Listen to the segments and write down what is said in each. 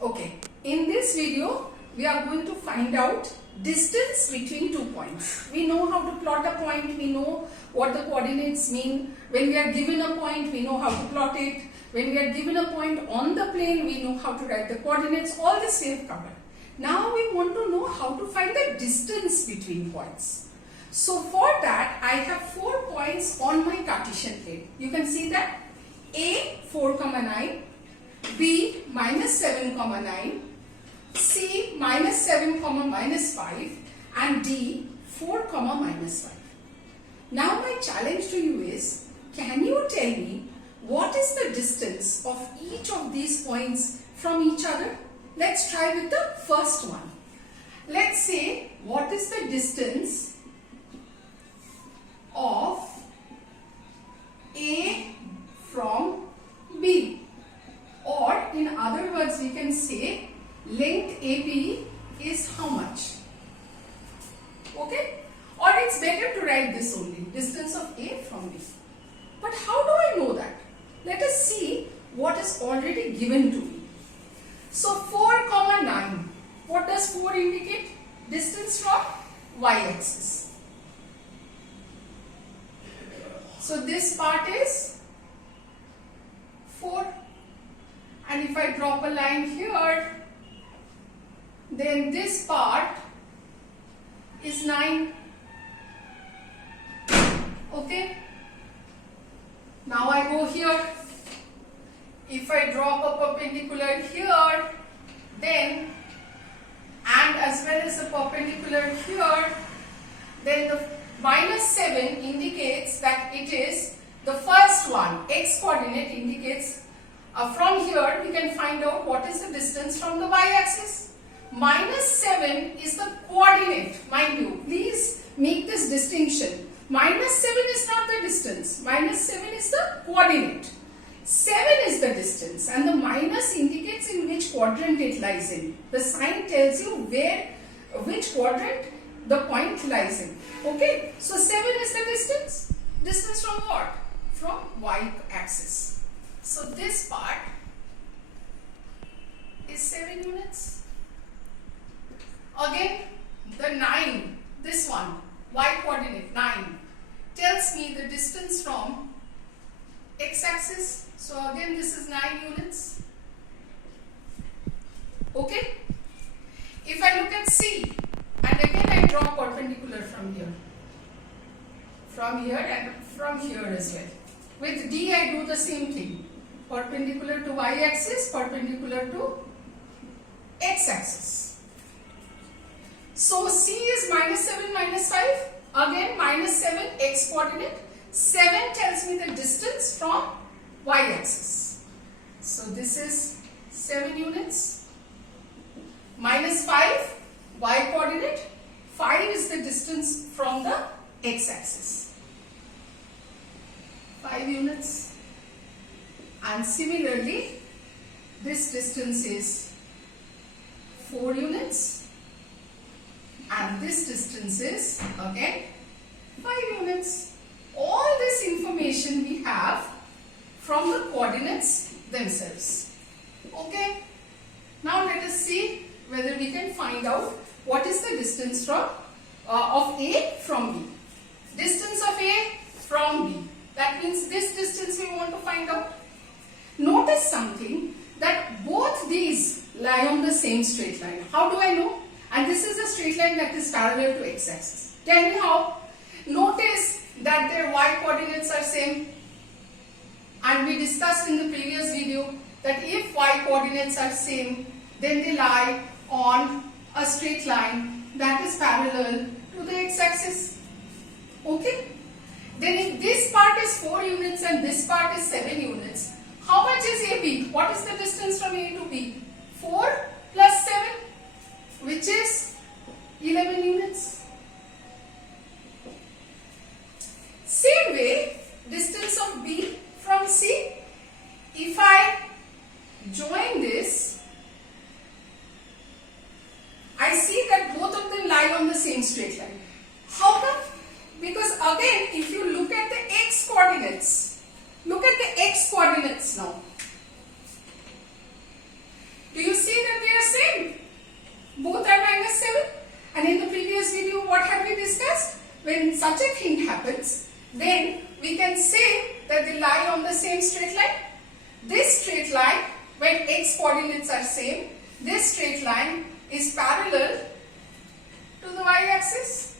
Okay, in this video we are going to find out distance between 2 points. We know how to plot a point, we know what the coordinates mean. When we are given a point, we know how to plot it. When we are given a point on the plane, we know how to write the coordinates. All this we have covered. Now we want to know how to find the distance between points. So for that, I have 4 points on my Cartesian plane. You can see that A 4,9, B -7,9, C -7, -5 and D 4, -5. Now my challenge to you is, can you tell me what is the distance of each of these points from each other? Let's try with the first one. Let's say, what is the distance of A from B? Or in other words, we can say length AB is how much? Okay? Or it's better to write this only, distance of A from B. But how do I know that? Let us see what is already given to me. So 4, 9. What does 4 indicate? Distance from y-axis. So this part is 4. And if I drop a line here, then this part is 9. Okay. Now I go here. If I drop a perpendicular here, then, and as well as a perpendicular here, then the -7 indicates that it is the first one. X coordinate indicates, from here we can find out what is the distance from the y-axis. -7 is the coordinate, mind you. Please make this distinction. -7 is not the distance. -7 is the coordinate. 7 is the distance, and the minus indicates in which quadrant it lies in. The sign tells you which quadrant the point lies in. Okay, so 7 is the distance. Distance from what? From y-axis. So this part is 7 units. Again, the 9, this one, y-coordinate 9, tells me the distance from x-axis. So again, this is 9 units. Okay. If I look at C, and again I draw perpendicular from here and from here as well. With D I do the same thing. Perpendicular to y-axis, perpendicular to x-axis. So C is -7, -5. Again -7, x coordinate. 7 tells me the distance from y-axis. So this is 7 units. -5, y coordinate. 5 is the distance from the x-axis. 5 units. And similarly, this distance is 4 units. And this distance is again 5 units. All this information we have from the coordinates themselves. Okay. Now let us see whether we can find out what is the distance from of A from B. Distance of A from B. That means this distance we want to find out. Notice something, that both these lie on the same straight line. How do I know? And this is a straight line that is parallel to x-axis. Tell me how. Notice that their y coordinates are same. And we discussed in the previous video that if y coordinates are same, then they lie on a straight line that is parallel to the x-axis. Okay? Then if this part is 4 units and this part is 7 units, how much is AB? What is the distance from A to B? 4 plus 7, which is 11 units. Same way, distance of B from C, if I join this, I see that both of them lie on the same straight line. How come? Because again, if you look at the x coordinates, look at the x coordinates now. Do you see that Both are -7. And in the previous video, what have we discussed? When such a thing happens, then we can say that they lie on the same straight line. This straight line, when x coordinates are same, this straight line is parallel to the y-axis.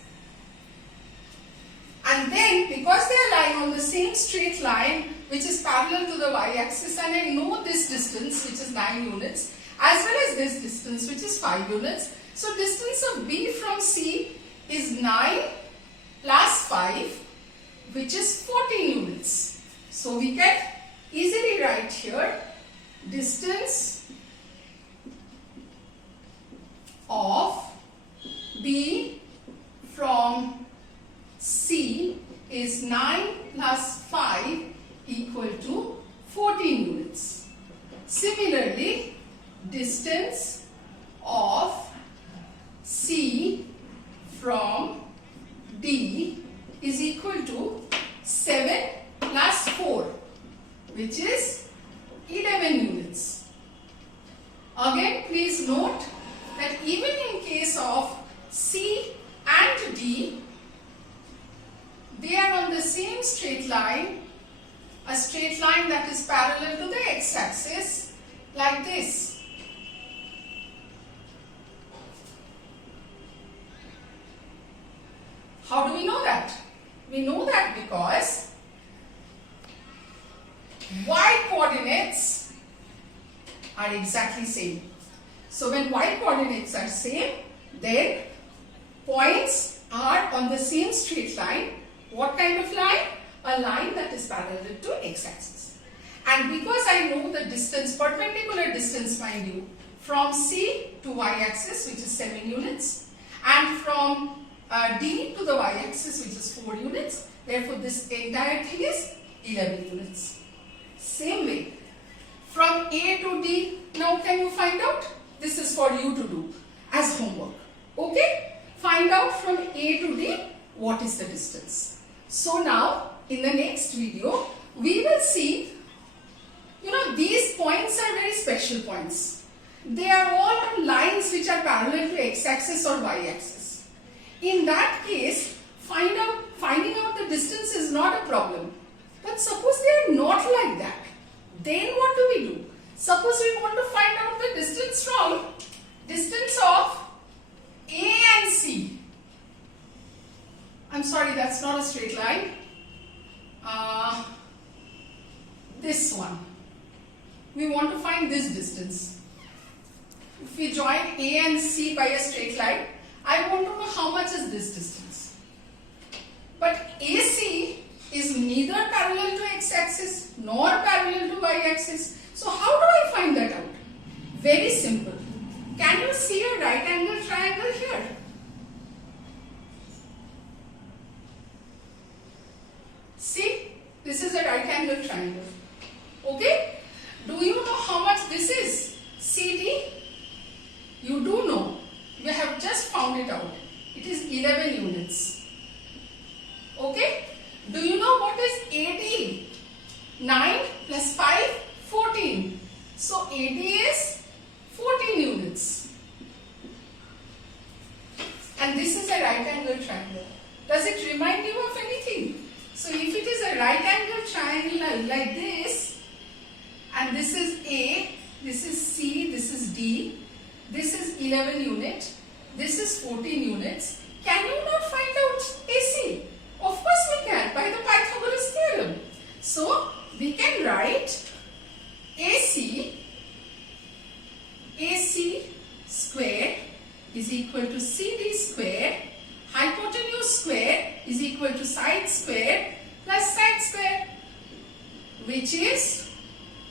And then, because they are lying on the same straight line, which is parallel to the y-axis, and I know this distance, which is 9 units, as well as this distance, which is 5 units. So, distance of B from C is 9 plus 5, which is 14 units. So, we can easily write here, distance of B from C is 9 plus 5 equal to 14 units. Similarly, distance of C from D is equal to 7 plus 4, which is 11 units. Again, please note that even in case of C and D, they are on the same straight line, a straight line that is parallel to the x-axis, like this. How do we know that? We know that because y coordinates are exactly same. So when y coordinates are same, then points are on the same straight line. What kind of line? A line that is parallel to x-axis. And because I know the distance, perpendicular distance, mind you, from C to y-axis, which is 7 units, and from D to the y-axis, which is 4 units, therefore this entire thing is 11 units. Same way, from A to D, now can you find out? This is for you to do as homework. Okay? Find out from A to D what is the distance. So now, in the next video, we will see, these points are very special points. They are all on lines which are parallel to x-axis or y-axis. In that case, finding out the distance is not a problem. But suppose they are not like that. Then what do we do? Suppose we want to find out the distance of A and C. I'm sorry, that's not a straight line. This one. We want to find this distance. If we join A and C by a straight line, I want to know how much is this distance. But AC is neither parallel to x-axis nor parallel to y-axis. So how do I find that out? Very simple. Can you see a right angle triangle here? See, this is a right angle triangle. Okay? Do you know how much this is? CD? You do know. We have just found it out. It is 11 units. Okay? Do you know what is AD? 9 plus 5, 14. So AD is 14 units. And this is a right angle triangle. Does it remind you of anything? So if it is a right angle triangle like this, and this is A, this is C, this is D, this is 11 unit, this is 14 units, can you not find out AC? Of course we can, by the Pythagoras theorem. So we can write AC square is equal to CD square, hypotenuse square is equal to side square plus side square, which is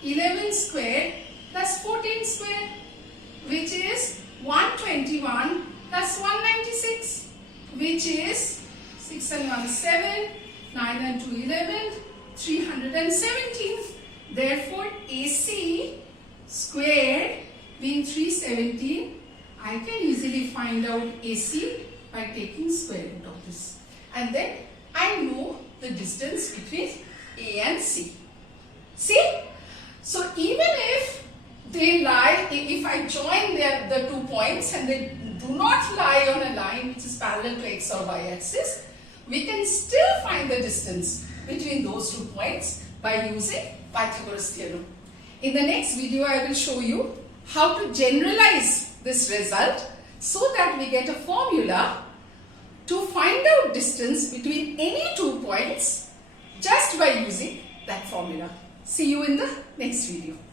11 square plus 14 square, which is 121 plus 196, which is 6 and 1 7, 9 and 2 11, 317. Therefore, AC squared being 317, I can easily find out AC by taking square root of this. And then I know the distance between A and C. See? So even if they lie, if if I join the 2 points and they do not lie on a line which is parallel to x or y axis, we can still find the distance between those 2 points by using Pythagoras theorem. In the next video, I will show you how to generalize this result so that we get a formula to find out distance between any 2 points just by using that formula. See you in the next video.